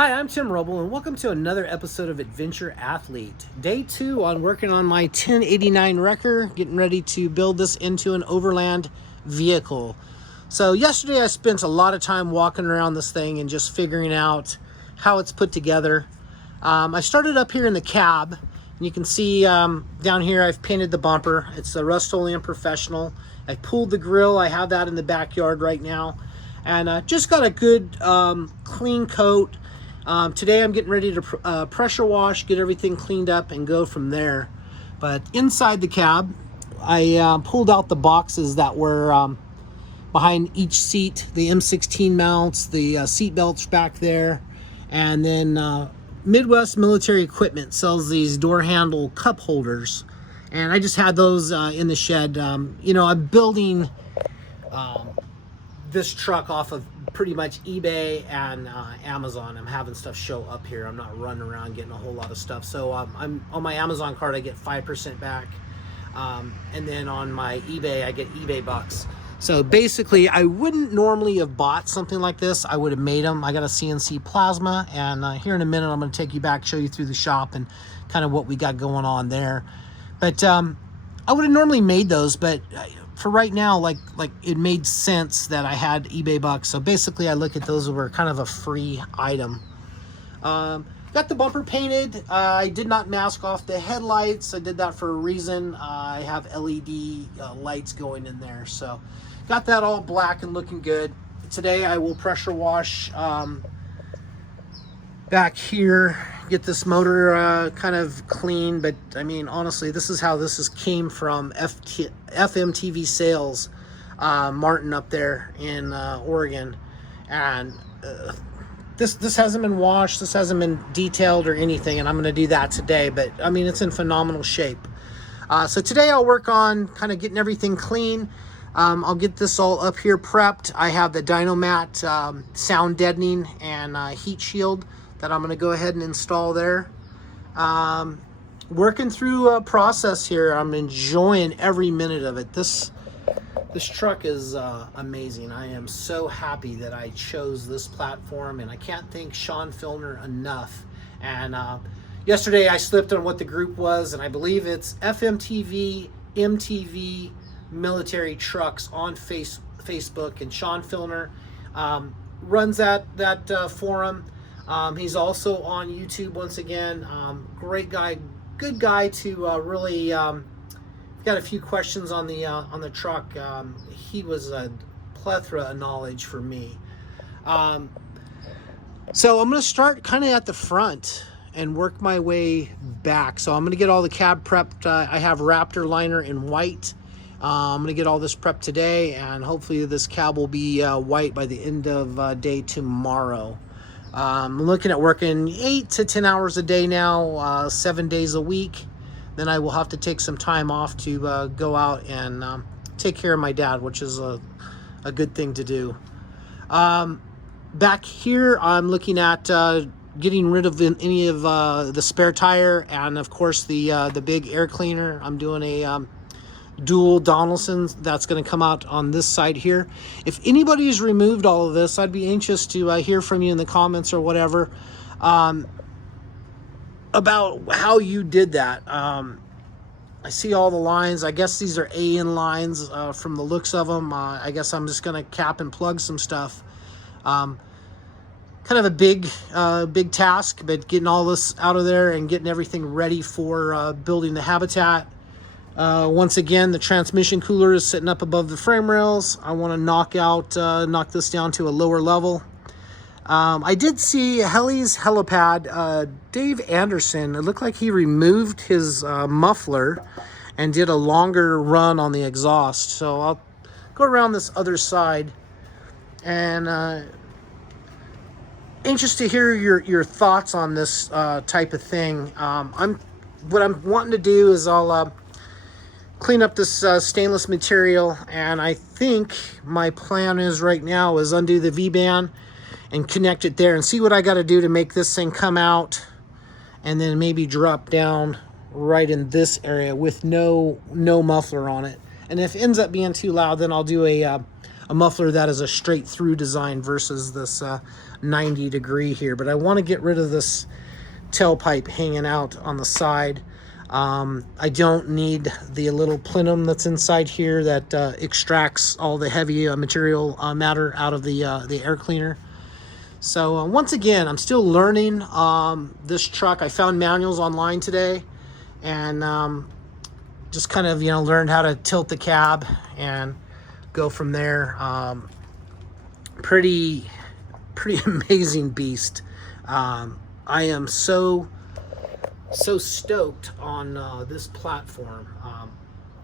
Hi, I'm Tim Roble, and welcome to another episode of Adventure Athlete. Day 2 on working on my 1089 wrecker, getting ready to build this into an overland vehicle. So yesterday I spent a lot of time walking around this thing and just figuring out how it's put together. I started up here in the cab, and you can see down here I've painted the bumper. It's a Rust-Oleum Professional. I pulled the grill. I have that in the backyard right now, and just got a good clean coat. Today I'm getting ready to pressure wash, get everything cleaned up, and go from there. But inside the cab, I pulled out the boxes that were behind each seat, the M16 mounts, the seat belts back there, and then Midwest Military Equipment sells these door handle cup holders, and I just had those in the shed. I'm building this truck off of pretty much eBay and Amazon. I'm having stuff show up here. I'm not running around getting a whole lot of stuff. So I'm on my Amazon card, I get 5% back. And then on my eBay, I get eBay bucks. So basically, I wouldn't normally have bought something like this. I would have made them. I got a CNC plasma, and here in a minute, I'm going to take you back, show you through the shop and kind of what we got going on there. But I would have normally made those, but for right now, like it made sense that I had eBay bucks. So basically, I look at those as were kind of a free item. Got the bumper painted. I did not mask off the headlights. I did that for a reason. I have LED lights going in there. So got that all black and looking good. Today I will pressure wash back here, get this motor kind of clean. But I mean, honestly, this is how came from FMTV Sales, Martin up there in Oregon. And this hasn't been washed, this hasn't been detailed or anything, and I'm going to do that today. But I mean, it's in phenomenal shape. So today I'll work on kind of getting everything clean. I'll get this all up here prepped. I have the Dynomat sound deadening and heat shield that I'm going to go ahead and install there. Working through a process here. I'm enjoying every minute of it. This truck is amazing. I am so happy that I chose this platform, and I can't thank Sean Filner enough. And yesterday I slipped on what the group was, and I believe it's FMTV, MTV, Military Trucks on Facebook, and Sean Filner runs that forum. He's also on YouTube once again. Great guy, good guy to really. Got a few questions on the truck. He was a plethora of knowledge for me. So I'm going to start kind of at the front and work my way back. So I'm going to get all the cab prepped. I have Raptor liner in white. I'm going to get all this prepped today, and hopefully this cab will be white by the end of day tomorrow. I'm looking at working 8 to 10 hours a day now, 7 days a week. Then I will have to take some time off to go out and take care of my dad, which is a good thing to do. Back here, I'm looking at getting rid of any of the spare tire, and of course the big air cleaner. I'm doing a dual Donaldson that's going to come out on this side here. If anybody's removed all of this, I'd be anxious to hear from you in the comments or whatever about how you did that. I see all the lines. I guess these are AN lines from the looks of them. I guess I'm just going to cap and plug some stuff. Kind of a big task, but getting all this out of there and getting everything ready for building the habitat. Once again, the transmission cooler is sitting up above the frame rails. I want to knock this down to a lower level. I did see Heli's helipad, Dave Anderson. It looked like he removed his muffler and did a longer run on the exhaust. So I'll go around this other side, and anxious to hear your thoughts on this type of thing. What I'm wanting to do is I'll clean up this stainless material, and I think my plan is right now is undo the V-band and connect it there and see what I got to do to make this thing come out, and then maybe drop down right in this area with no muffler on it. And if it ends up being too loud, then I'll do a a muffler that is a straight through design versus this 90 degree here. But I want to get rid of this tailpipe hanging out on the side. I don't need the little plenum that's inside here that extracts all the heavy material matter out of the air cleaner. So once again, I'm still learning this truck. I found manuals online today, and just kind of learned how to tilt the cab and go from there. Pretty amazing beast. I am so stoked on this platform.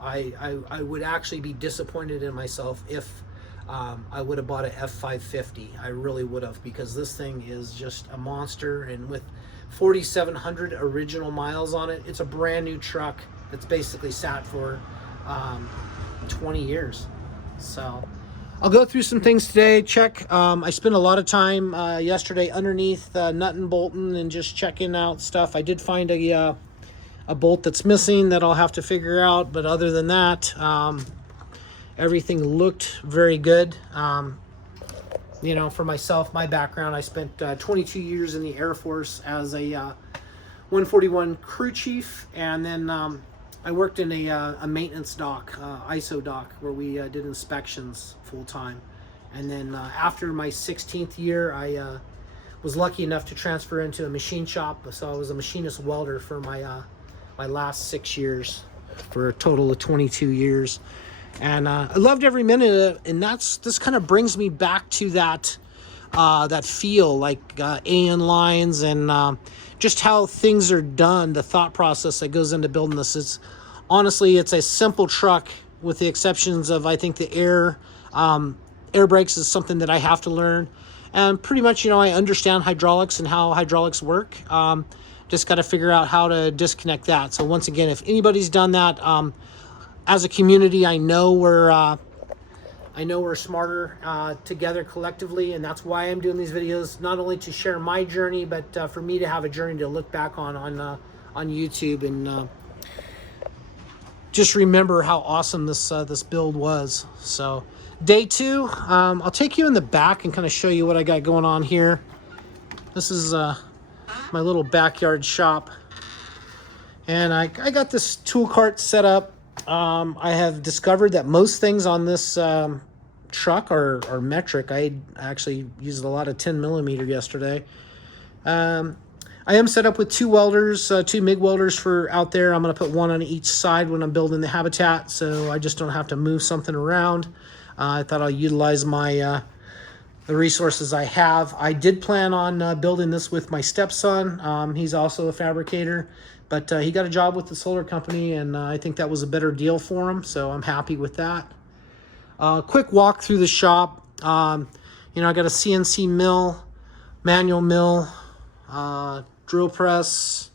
I would actually be disappointed in myself if I would have bought a F550. I really would have, because this thing is just a monster, and with 4,700 original miles on it, it's a brand new truck that's basically sat for 20 years. So I'll go through some things today. I spent a lot of time yesterday underneath nut and bolting and just checking out stuff. I did find a bolt that's missing that I'll have to figure out, but other than that, everything looked very good. For myself, my background, I spent 22 years in the Air Force as a 141 crew chief, and then I worked in a maintenance dock, ISO dock, where we did inspections full time. And then after my 16th year, I was lucky enough to transfer into a machine shop. So I was a machinist welder for my last 6 years, for a total of 22 years. And I loved every minute of it. And this kind of brings me back to that feel, like AN lines and just how things are done, the thought process that goes into building this. Honestly, it's a simple truck, with the exceptions of, I think, the air brakes is something that I have to learn. And pretty much, I understand hydraulics and how hydraulics work. Just got to figure out how to disconnect that. So once again, if anybody's done that, as a community, I know we're smarter together collectively, and that's why I'm doing these videos, not only to share my journey, but for me to have a journey to look back on YouTube and just remember how awesome this build was. So day 2, I'll take you in the back and kind of show you what I got going on here. This is my little backyard shop, and I got this tool cart set up. I have discovered that most things on this truck are metric. I actually used a lot of 10 millimeter yesterday. I am set up with 2 welders, 2 MIG welders for out there. I'm going to put one on each side when I'm building the habitat, so I just don't have to move something around. I thought I'll utilize my the resources I have. I did plan on building this with my stepson. He's also a fabricator, but he got a job with the solar company, and I think that was a better deal for him, so I'm happy with that. Quick walk through the shop. I got a CNC mill, manual mill, drill press,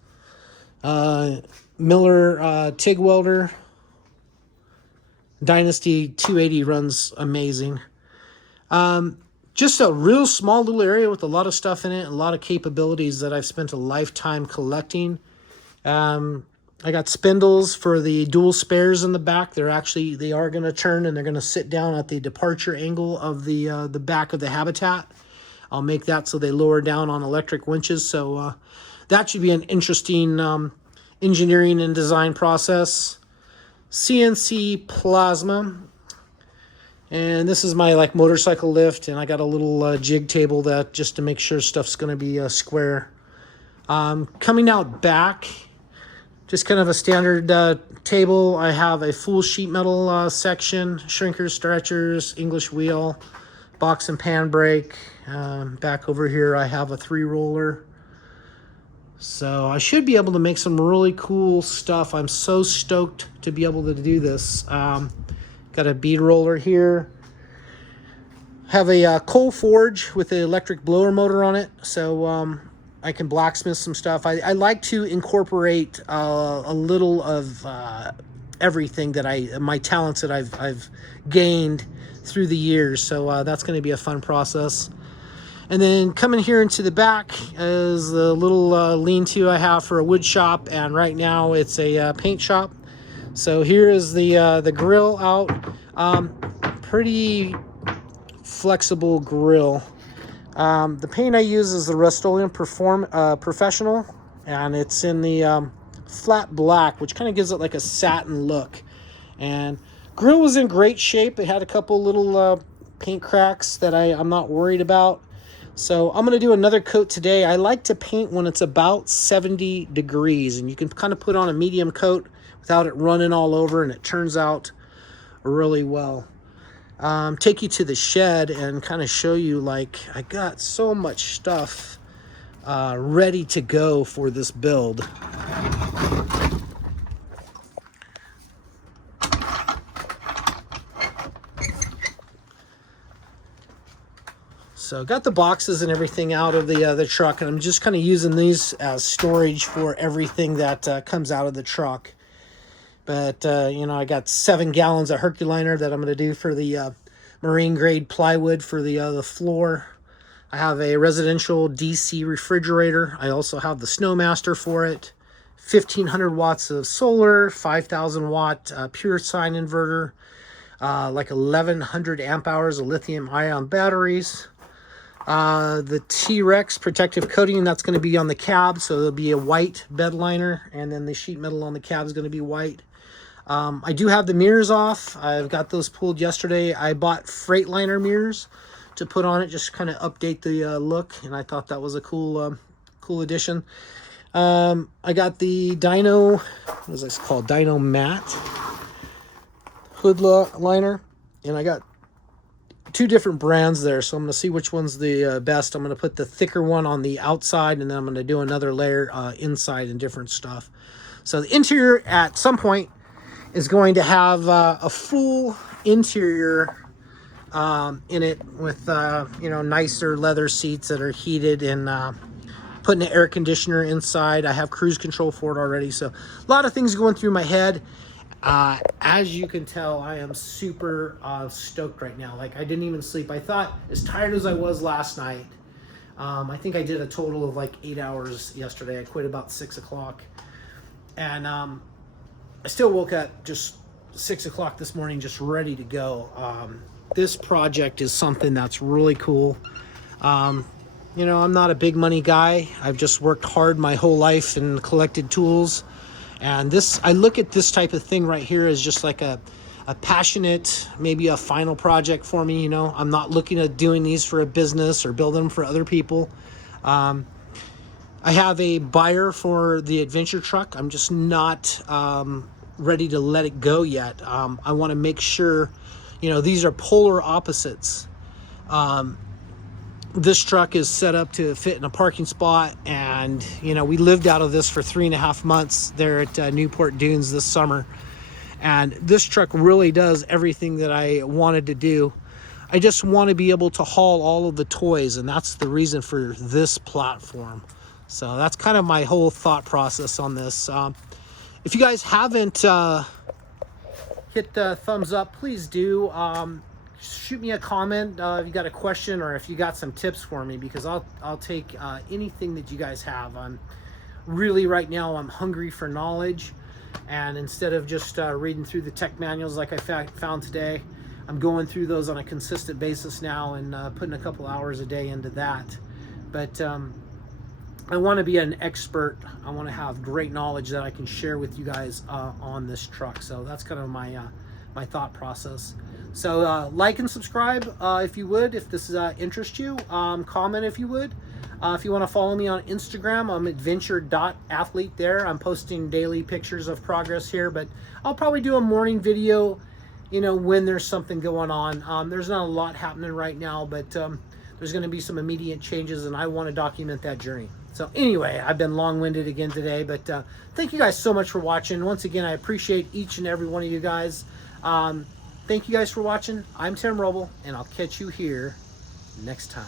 Miller TIG welder. Dynasty 280 runs amazing. Just a real small little area with a lot of stuff in it, a lot of capabilities that I've spent a lifetime collecting. I got spindles for the dual spares in the back. They are going to turn, and they're going to sit down at the departure angle of the back of the habitat. I'll make that so they lower down on electric winches. So that should be an interesting engineering and design process. CNC plasma. And this is my motorcycle lift, and I got a little jig table that just to make sure stuff's going to be square. Coming out back, just kind of a standard table. I have a full sheet metal section, shrinkers, stretchers, English wheel, box and pan brake. Back over here I have a 3-roller. So I should be able to make some really cool stuff. I'm so stoked to be able to do this. Got a bead roller here. Have a coal forge with an electric blower motor on it, so I can blacksmith some stuff. I like to incorporate a little of everything that my talents that I've gained through the years. So that's going to be a fun process. And then coming here into the back is the little lean-to I have for a wood shop, and right now it's a paint shop. So here is the grill out. Pretty flexible grill. The paint I use is the Rust-Oleum Professional, and it's in the flat black, which kind of gives it like a satin look. And grill was in great shape. It had a couple little paint cracks that I'm not worried about. So I'm going to do another coat today. I like to paint when it's about 70 degrees, and you can kind of put on a medium coat without it running all over, and it turns out really well. Take you to the shed and kind of show you, like, I got so much stuff ready to go for this build. So got the boxes and everything out of the truck, and I'm just kind of using these as storage for everything that comes out of the truck. But, you know, I got 7 gallons of Herculiner that I'm going to do for the marine grade plywood for the floor. I have a residential DC refrigerator. I also have the Snowmaster for it. 1,500 watts of solar, 5,000 watt pure sine inverter, like 1,100 amp hours of lithium ion batteries. The T-Rex protective coating, that's going to be on the cab, so there'll be a white bed liner, and then the sheet metal on the cab is going to be white. I do have the mirrors off. I've got those pulled yesterday. I bought Freightliner mirrors to put on it, just kind of update the look, and I thought that was a cool addition. I got the Dyno, what is this called? Dyno Matte hood liner, and I got 2 different brands there, so I'm going to see which one's the best. I'm going to put the thicker one on the outside, and then I'm going to do another layer inside and different stuff. So the interior at some point is going to have a full interior in it with, you know, nicer leather seats that are heated, and putting an air conditioner inside. I have cruise control for it already, so a lot of things going through my head. As you can tell, I am super stoked right now. Like, I didn't even sleep. I thought, as tired as I was last night, I think I did a total of like 8 hours yesterday. I quit about 6 o'clock, and I still woke up just 6 o'clock this morning, just ready to go. This project is something that's really cool. You know, I'm not a big money guy. I've just worked hard my whole life and collected tools. And this, I look at this type of thing right here as just like a passionate, maybe a final project for me. You know, I'm not looking at doing these for a business or building them for other people. I have a buyer for the adventure truck. I'm just not ready to let it go yet. I want to make sure, you know, these are polar opposites. This truck is set up to fit in a parking spot, and, you know, we lived out of this for 3.5 months there at Newport Dunes this summer, and this truck really does everything that I wanted to do. I just want to be able to haul all of the toys, and that's the reason for this platform. So that's kind of my whole thought process on this. If you guys haven't hit the thumbs up, please do. Shoot me a comment if you got a question, or if you got some tips for me, because I'll take anything that you guys have. I'm really, right now, I'm hungry for knowledge, and instead of just reading through the tech manuals like I found today, I'm going through those on a consistent basis now, and putting a couple hours a day into that. But I want to be an expert. I want to have great knowledge that I can share with you guys on this truck. So that's kind of my thought process. So like and subscribe if you would, if this interests you. Comment if you would. If you want to follow me on Instagram, I'm adventure.athleth there. I'm posting daily pictures of progress here, but I'll probably do a morning video, you know, when there's something going on. There's not a lot happening right now, but there's going to be some immediate changes, and I want to document that journey. So anyway, I've been long-winded again today, but thank you guys so much for watching. Once again, I appreciate each and every one of you guys. Thank you guys for watching. I'm Tim Roble, and I'll catch you here next time.